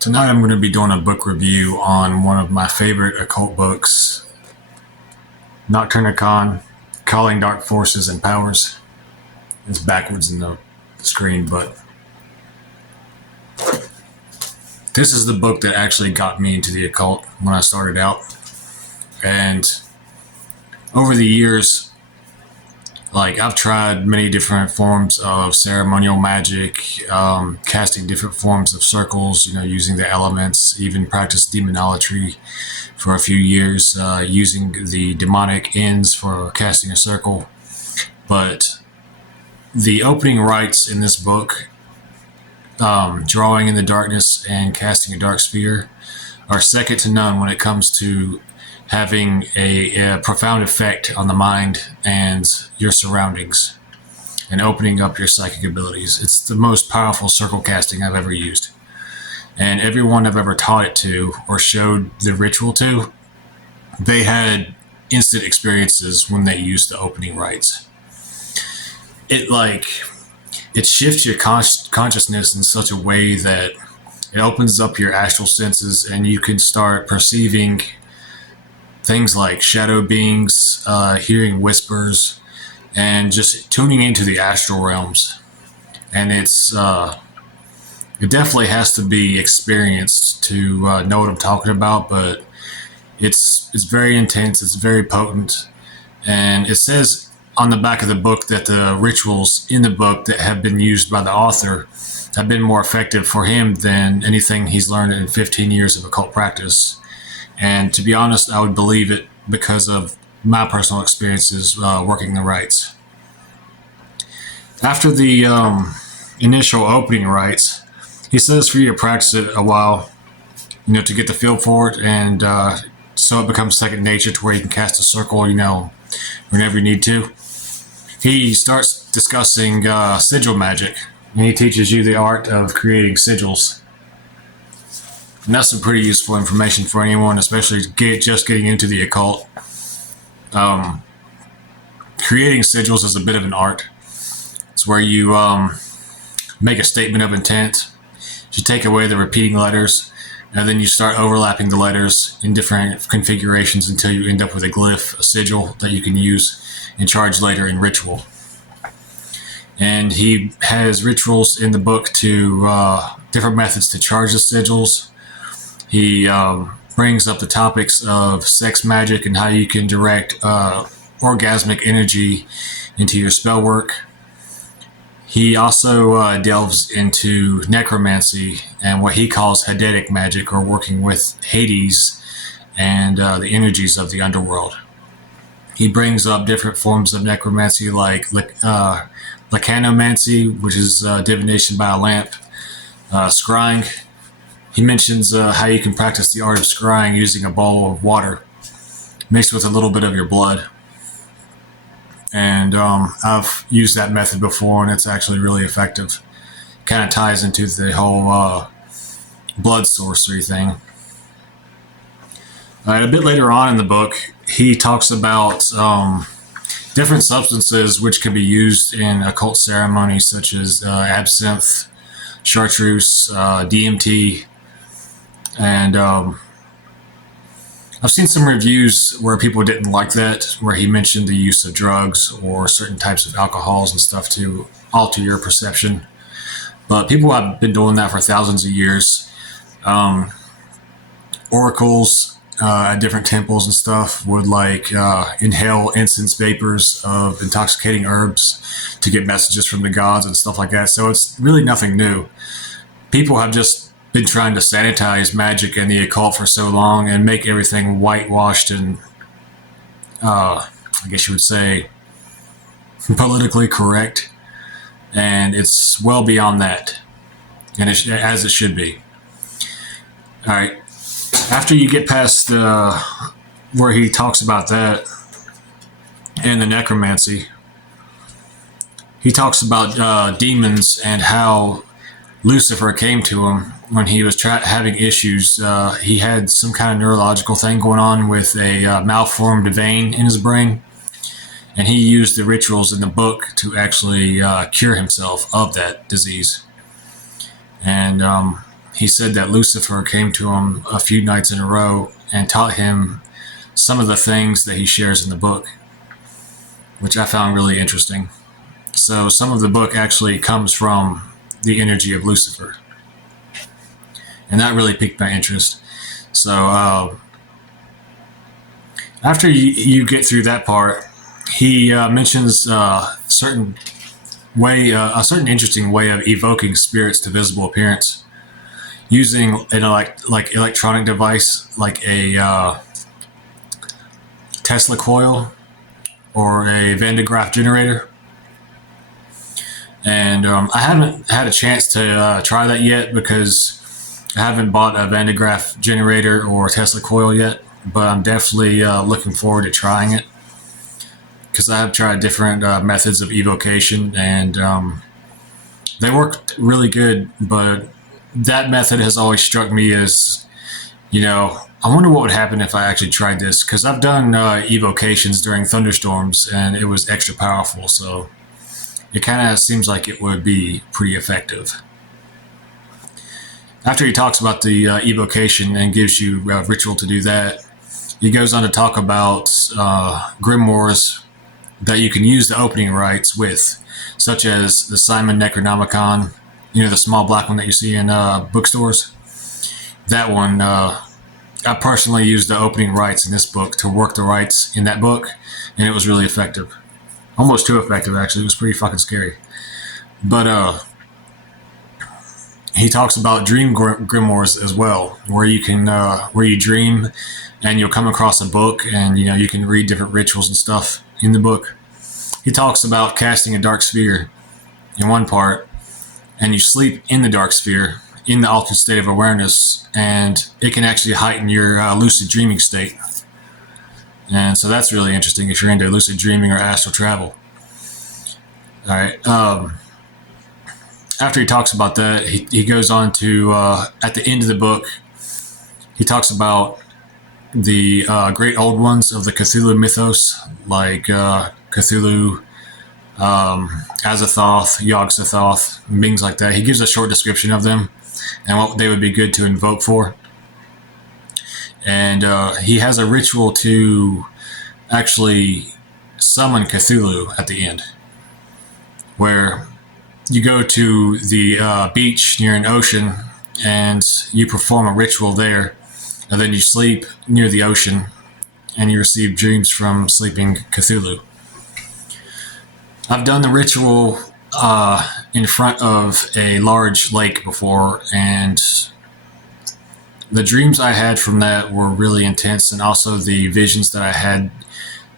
Tonight I'm going to be doing a book review on one of my favorite occult books, Nocturnicon, Calling Dark Forces and Powers. It's backwards in the screen, but this is the book that actually got me into the occult when I started out. And over the years, I've tried many different forms of ceremonial magic, casting different forms of circles, using the elements, even practiced demonolatry for a few years, using the demonic ends for casting a circle. But the opening rites in this book, drawing in the darkness and casting a dark sphere, are second to none when it comes to having a profound effect on the mind and your surroundings and opening up your psychic abilities. It's the most powerful circle casting I've ever used. And everyone I've ever taught it to or showed the ritual to, they had instant experiences when they used the opening rites. It shifts your consciousness in such a way that it opens up your astral senses and you can start perceiving things like shadow beings, hearing whispers, and just tuning into the astral realms. And it definitely has to be experienced to know what I'm talking about, but it's very intense, it's very potent. And it says on the back of the book that the rituals in the book that have been used by the author have been more effective for him than anything he's learned in 15 years of occult practice. And to be honest, I would believe it because of my personal experiences working the rites. After the initial opening rites, he says for you to practice it a while, to get the feel for it, and so it becomes second nature to where you can cast a circle, whenever you need to. He starts discussing sigil magic, and he teaches you the art of creating sigils. And that's some pretty useful information for anyone, especially just getting into the occult. Creating sigils is a bit of an art. It's where you make a statement of intent. You take away the repeating letters, and then you start overlapping the letters in different configurations until you end up with a glyph, a sigil that you can use and charge later in ritual. And he has rituals in the book to different methods to charge the sigils. He brings up the topics of sex magic and how you can direct orgasmic energy into your spell work. He also delves into necromancy and what he calls Hadetic magic, or working with Hades and the energies of the underworld. He brings up different forms of necromancy like Lacanomancy, which is divination by a lamp, scrying. He mentions how you can practice the art of scrying using a bowl of water mixed with a little bit of your blood. And I've used that method before, and it's actually really effective. Kind of ties into the whole blood sorcery thing. A bit later on in the book, he talks about different substances which can be used in occult ceremonies, such as absinthe, chartreuse, DMT, and I've seen some reviews where people didn't like that, where he mentioned the use of drugs or certain types of alcohols and stuff to alter your perception. But people have been doing that for thousands of years. Oracles at different temples and stuff would inhale incense vapors of intoxicating herbs to get messages from the gods and stuff like that. So it's really nothing new. People have just been trying to sanitize magic and the occult for so long and make everything whitewashed and, I guess you would say, politically correct. And it's well beyond that, and as it should be. All right. After you get past where he talks about that and the necromancy, he talks about demons and how Lucifer came to him when he was having issues. He had some kind of neurological thing going on with a malformed vein in his brain, and he used the rituals in the book to actually cure himself of that disease. And he said that Lucifer came to him a few nights in a row and taught him some of the things that he shares in the book, which I found really interesting. So some of the book actually comes from the energy of Lucifer, and that really piqued my interest. So after you get through that part, he mentions a certain interesting way of evoking spirits to visible appearance using an electronic device like a Tesla coil or a Van de Graaff generator. And I haven't had a chance to try that yet because I haven't bought a Van de Graaff generator or Tesla coil yet, but I'm definitely looking forward to trying it because I have tried different methods of evocation, and they worked really good, but that method has always struck me as, I wonder what would happen if I actually tried this, because I've done evocations during thunderstorms and it was extra powerful, so it kind of seems like it would be pretty effective. After he talks about the evocation and gives you a ritual to do that, he goes on to talk about Grimoires that you can use the opening rites with, such as the Simon Necronomicon, the small black one that you see in bookstores. That one, I personally used the opening rites in this book to work the rites in that book, and it was really effective. Almost too effective, actually. It was pretty fucking scary. But he talks about dream grimoires as well, where you can where you dream and you'll come across a book, and you can read different rituals and stuff in the book. He talks about casting a dark sphere in one part, and you sleep in the dark sphere in the altered state of awareness, and it can actually heighten your lucid dreaming state. And so that's really interesting if you're into lucid dreaming or astral travel. All right. After he talks about that, he goes on to, at the end of the book, he talks about the great old ones of the Cthulhu mythos, like Cthulhu, Azathoth, Yog-Sothoth, things like that. He gives a short description of them and what they would be good to invoke for. And he has a ritual to actually summon Cthulhu at the end, where you go to the beach near an ocean and you perform a ritual there, and then you sleep near the ocean and you receive dreams from sleeping Cthulhu. I've done the ritual in front of a large lake before, and the dreams I had from that were really intense, and also the visions that I had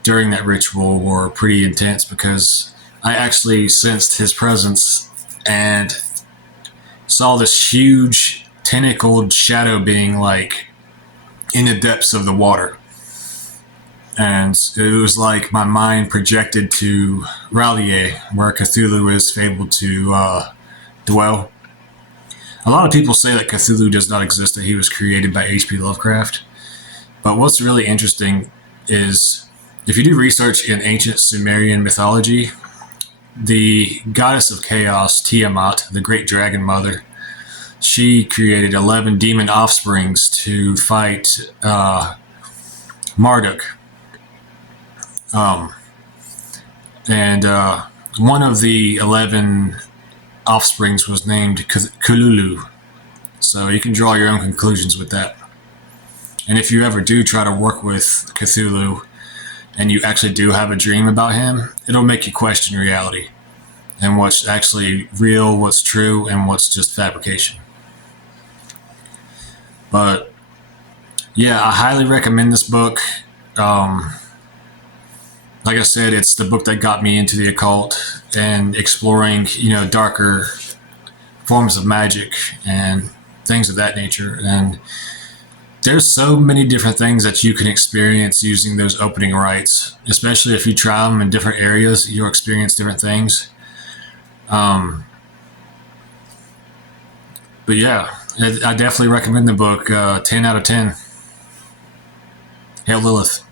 during that ritual were pretty intense because I actually sensed his presence and saw this huge tentacled shadow being like in the depths of the water. And it was like my mind projected to R'lyeh, where Cthulhu is fabled to dwell. A lot of people say that Cthulhu does not exist, that he was created by H.P. Lovecraft. But what's really interesting is, if you do research in ancient Sumerian mythology, the goddess of chaos, Tiamat, the great dragon mother, she created 11 demon offsprings to fight Marduk. And one of the 11 offsprings was named Cthulhu. So you can draw your own conclusions with that. And if you ever do try to work with Cthulhu and you actually do have a dream about him, it'll make you question reality and what's actually real, what's true, and what's just fabrication. But yeah, I highly recommend this book. Like I said, it's the book that got me into the occult and exploring, darker forms of magic and things of that nature. And there's so many different things that you can experience using those opening rites, especially if you try them in different areas, you'll experience different things. But yeah, I definitely recommend the book. 10 out of 10. Hail Lilith.